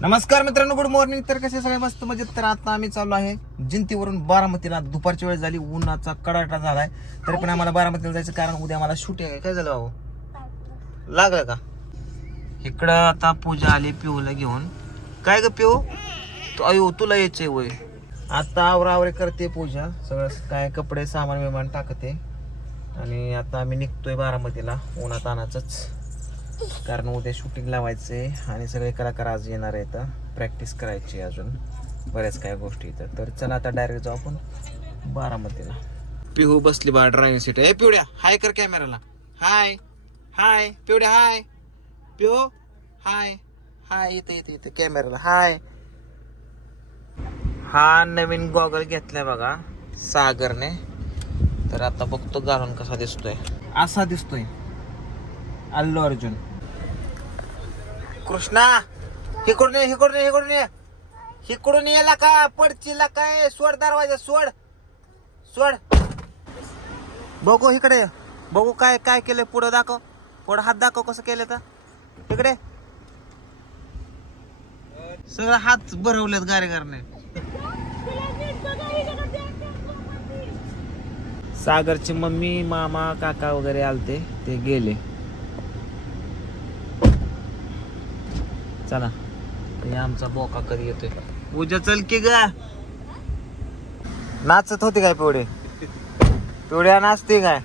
नमस्कार मित्रांनो good morning तर कसे सगळे मस्त मजेत? तर आता आम्ही चाललो आहे जिंतीवरून बारामतीला. दुपारची वेळ झाली उन्हाचा कडाटा झालाय. तरी पण आम्हाला बारामतीला जायचं कारण उद्या आम्हाला शूट आहे. काय झालं भाऊ? लागलं का? इकडं आता पूजा आली पिऊला घेऊन. काय ग पिऊ? तू अयो तुला यायचंय वय. आता आवरावरे करते पूजा. सगळं काय कपडे सामान विमान टाकते. आणि आता आम्ही निघतोय बारामतीला उन्हात आणाचंच कारण उद्या शूटिंग लावायचे आणि सगळे कलाकार आज येणार आहेत प्रॅक्टिस करायची अजून. बऱ्याच काय गोष्टी इथं. तर चला आता डायरेक्ट जाऊ आपण बारामतीला. पिहू बसली बा ड्रायव्हिंग सीट ए पिवड्या हाय कर कॅमेराला हाय हाय पिवड्या हाय. पिऊ हाय हाय इथे इथे इथे कॅमेराला हाय. हा नवीन गॉगल घेतलाय बघा सागरने. तर आता बघतो घालून कसा दिसतोय. असा दिसतोय. अल्लू अर्जुन. कृष्णा हिकडून ये हिकडून ये हिकडून ये. हिकडून येला का? पडचीला काय? सोड दरवाजा सोड. सोड. बघू इकडे. ये. बघू काय काय केलंय. पुढं दाखव. पुढं हात दाखव कसं केलं तर. इकडे. सगळं हात भरवलेत गारेगारने. सागरची मम्मी मामा काका वगैरे आलते. ते गेले. चला. हे आमचा बोका कधी येतोय? पूजा चल की ग. नाचत होती काय पिवडे पिवड्या नाचते काय?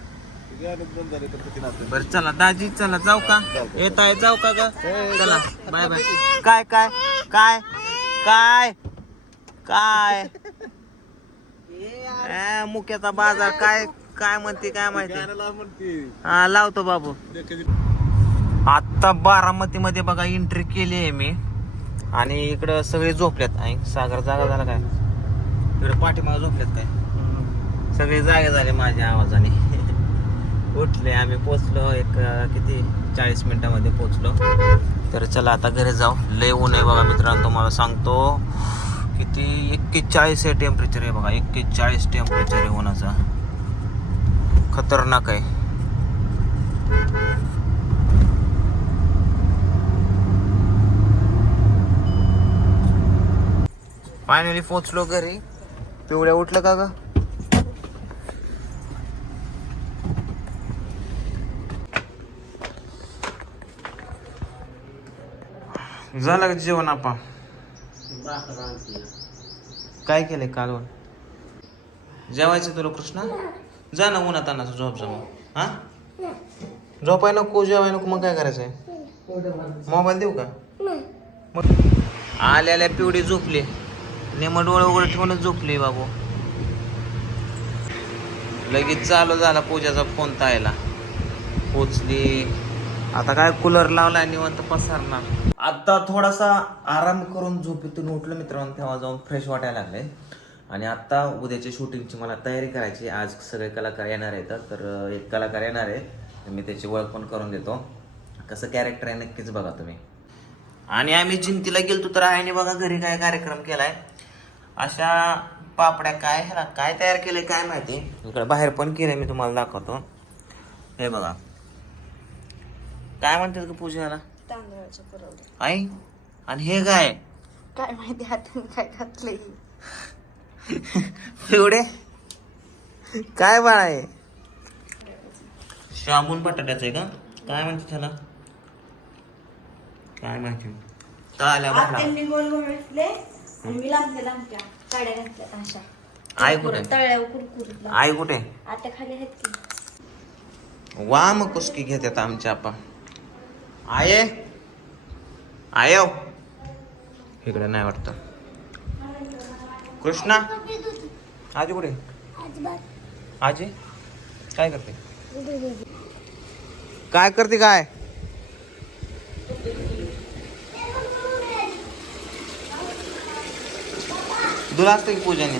बर चला दाजी चला जाऊ का? येत आहे जाऊ का ग? चला बाय बाय. काय काय? काय? काय? काय? ए, मुक्याचा बाजार काय? काय म्हणते काय माहिती? हा लावतो बाबू. आता बारामती मध्ये बघा एंट्री केली आहे मी. आणि इकडं सगळे झोपल्यात. ऐक सागर जागा झाला काय? इकडे पाठीमागे झोपल्यात काय? सगळे जागे झाले माझ्या आवाजाने. उठले आम्ही पोचलो. एक किती? चाळीस मिनिटामध्ये पोचलो. तर चला आता घरी जाऊ. लय ऊन आहे बघा मित्रांनो तुम्हाला सांगतो. किती? एक्केचाळीस आहे टेम्परेचर आहे बघा. एक्केचाळीस टेम्परेचर आहे उन्हाचा. खतरनाक आहे. फायनली पोचलो घरी. पिवळ्या उठलं का ग? झालं का जेवण आपा? काय केलंय कालवण? जेवायचं तुला कृष्णा? जा ना उन्हात आणा झोप जा मग हा? झोपाय नको जेवाय नको मग काय करायचंय? मोबाईल देऊ का? मग आल्याल्या पिवडी झोपली. नेम डोळे उघडे ठेवूनच झोपली बाबू. लगेच चालू झाला पूजाचा फोन तायला पोचली. आता काय कूलर लावलाय निवंत पसारणार. आता थोडासा आराम करून झोपेतून उठलो मित्रांनो तेव्हा जाऊन फ्रेश वाटायला लागले आणि आता उद्याच्या शूटिंगची मला तयारी करायची. आज सगळे कलाकार येणार आहेत. तर एक कलाकार येणार आहे. मी त्याची ओळख पण करून देतो. कसं कॅरेक्टर आहे नक्कीच बघा तुम्ही. आणि आम्ही जिंतीला गेलतो तर आईने बघा घरी काय कार्यक्रम केलाय. अशा पापड्या काय ह्याला काय तयार केलंय काय माहिती? इकडे बाहेर पण केलंय मी तुम्हाला दाखवतो. हे बघा. काय म्हणतात का पूजेला तांदळाचे पुरवले आई आणि हे काय? काय माहिती हाताने काय घातलंय? एवढे काय बाळ आहे? शाबून बटाट्याचं आहे का काय म्हणते त्याला काय माहिती. ताल्या भाला त्यांनी गोल गोल घेतले. आणि मी लांबल्या लांबच्या काड्या घातल्या अशा. आई कुठे? तळ्यावर कुरकुरीत आई कुठे? आता खाली आहेत की. वाम कुसकी घेतात आमच्या आपा. आये. आयो इकडे नाही वाटत. कृष्णा. आजी कुठे? आजी. काय करते? काय करते काय? दुला असते की पूजाने?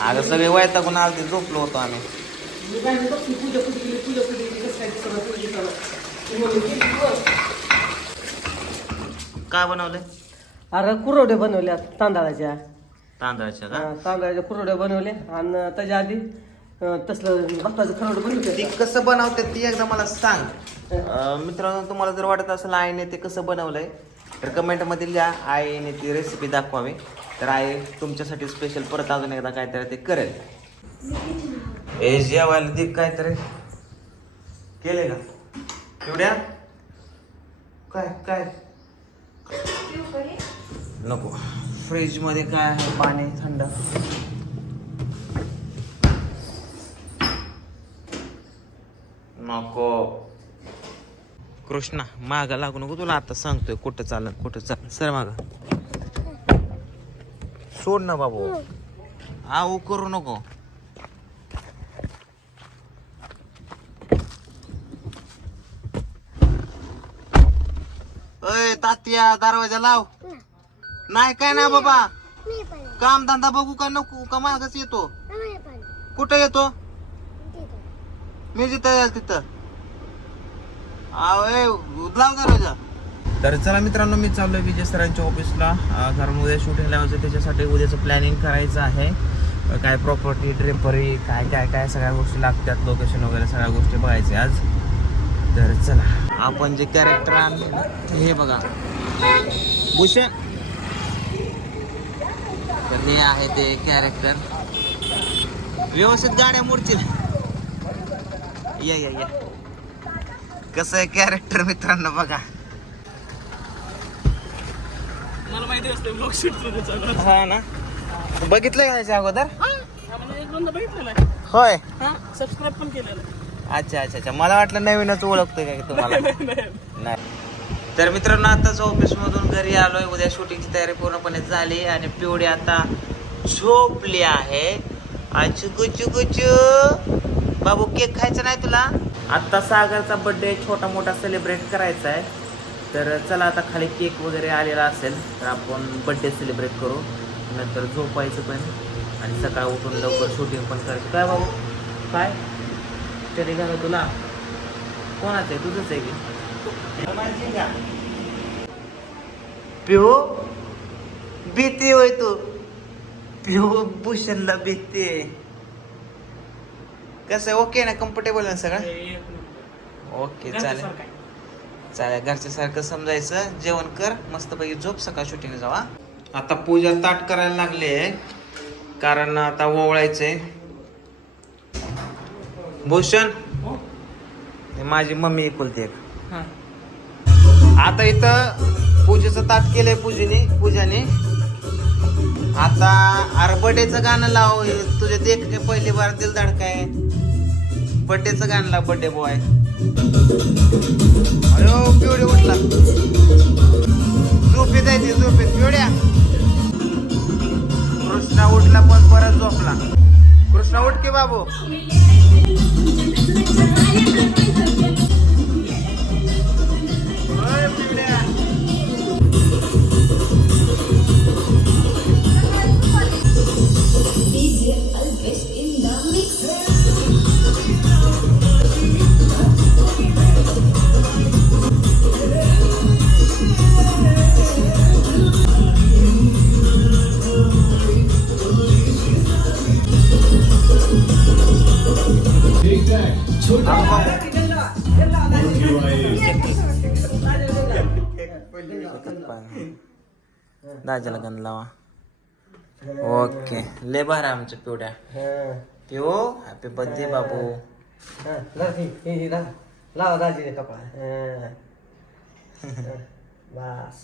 अगं सगळे वैतागून आलते झोपलो होतो आम्ही. काय बनवलंय? अरे कुरवडे बनवल्या तांदळाच्या. तांदळाच्या का? हा, तांदळाच्या कुरवड्या बनवल्या आणि त्याच्या आधी अं, तसलं भाताचं खरवडं बनवते ती कसं बनवते ती एकदा मला सांग. अं, मित्रांनो तुम्हाला जर वाटत असेल आईने ते कसं बनवलंय तर कमेंटमध्ये लिहा आईने ती रेसिपी दाखवावी. तर आई तुमच्यासाठी स्पेशल परत अजून एकदा काहीतरी ते करेल. ए जेवायला दे काहीतरी. केले का? एवढ्या काय काय? नको. फ्रीजमध्ये काय आहे? पाणी थंड. नको. कृष्णा माग लागू नको तुला आता सांगतोय कुठं चालन कुठं चाल सर माग. सोड ना बाबू. आऊ करू नको. अय तात्या दरवाजा लाव. नाही काय नाही बाबा. काम धंदा बघू का नको का मागच येतो? कुठं येतो? मी जिथं तिथं आव, ए, लाव दरवाजा तर चला मित्रांनो मी चाललोय विजय सरांच्या ऑफिसला कारण उद्या शूटिंग लावायचं त्याच्यासाठी उद्याचं प्लॅनिंग करायचं आहे. काय प्रॉपर्टी ड्रेपरी काय काय काय सगळ्या गोष्टी लागतात लोकेशन वगैरे सगळ्या गोष्टी बघायच्या आज. तर चला. आपण जे कॅरेक्टर आणले ना हे बघा. भूषण. तर हे आहे ते कॅरेक्टर व्यवस्थित गाड्या मोडतील. या या या. कसं आहे कॅरेक्टर मित्रांनो बघा. मला माहिती असते ब्लॉग शूट हा ना? बघितलं का ह्याच्या अगोदर? होय? हा सबस्क्राईब पण केलेलं अच्छा अच्छा अच्छा. मला वाटलं नवीनच ओळखतोय काय तुम्हाला? नाही तर मित्रांनो आताच ऑफिस मधून घरी आलोय. उद्या शूटिंगची तयारी पूर्णपणे झाली आणि पिवडी आता झोपली आहे. आणि चुकू चुकू चू. बाबू केक खायचा नाही तुला? आत्ता सागरचा बड्डे छोटा मोठा सेलिब्रेट करायचा आहे. तर चला आता खाली केक वगैरे आलेला असेल तर आपण बड्डे सेलिब्रेट करू. नंतर झोपायचं पण आणि सकाळ उठून लवकर शूटिंग पण करायचं काय भाऊ? काय? तरी घालू तुला? कोणाचं आहे? तुझंच आहे की? पिहो भीती होय तू. पिहो भूषणला भीती आहे. कसं ओके ना? कम्फर्टेबल ना सगळं? ओके चालेल. चालेल. घरच्या सारखं समजायचं. जेवण कर. मस्तपैकी झोप. सकाळ शूटिंग जावा आता पूजा ताट करायला लागले कारण आता ओवळायचंय. भूषण हे. माझी मम्मी हा. आता इथं पूजेचं ताट केलंय पूजेने पूजाने. आता अरे गाणं लाव. हे तुझे देख के पहिली बार दिल धडकाय बर्थडेचं गाणं लाव बर्थडे बॉय अयो पिवडे उठला. झोपेत आहे ती झोपेत. पिवड्या कृष्णा उठला पण परत झोपला. कृष्णा उठ की बाबू. दाजाला गण लावा ओके लय भारी आहे आमच्या पिवड्या पिओ हॅपी बर्थडे बाबू लावा दाजीने कपडा हा. हा. बस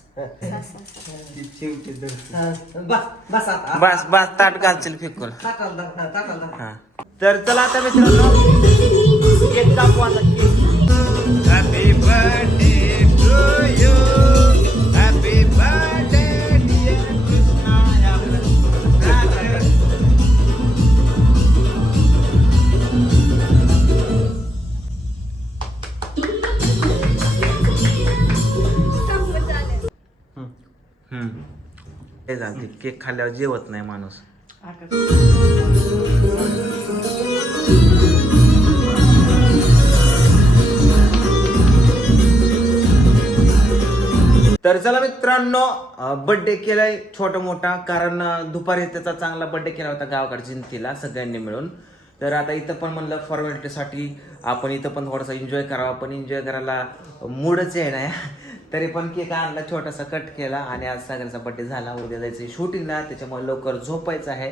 हा. बस बस आता बस बस ताट घालशील दाख- हा. हा तर चला आता मित्रांनो केक कापू आता केक हॅपी बर्थडे हे केक खाल्ल्यावर जेवत नाही माणूस. तर चला मित्रांनो बर्थडे केलाय छोटा मोठा कारण दुपारी त्याचा चांगला बर्थडे केला होता गावाकडे जिंतीला सगळ्यांनी मिळून. तर आता इथं पण म्हणलं फॉर्मॅलिटीसाठी आपण इथं पण थोडासा एन्जॉय करावा पण एन्जॉय करायला मूडच आहे ना तरी पण केक आणला छोटासा कट केला आणि आज सागरचा बड्डे झाला. उद्या जायचं शूटिंगला त्याच्यामुळे लवकर झोपायचं आहे.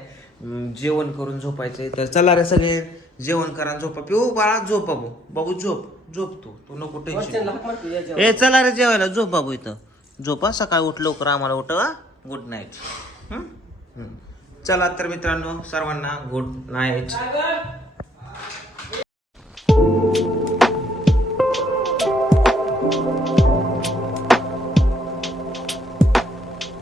जेवण करून झोपायचंय. तर चला रे सगळे जेवण करा झोपा. पिऊ बाळा झोप बाबू बाबू झोप. झोप तू. तू नको टेन्शन ए चला रे जेवायला. झोप बाबू इथं. झोपा. सकाळी उठ लवकर. आम्हाला उठवा गुड नाईट चला तर मित्रांनो सर्वांना गुड नाईट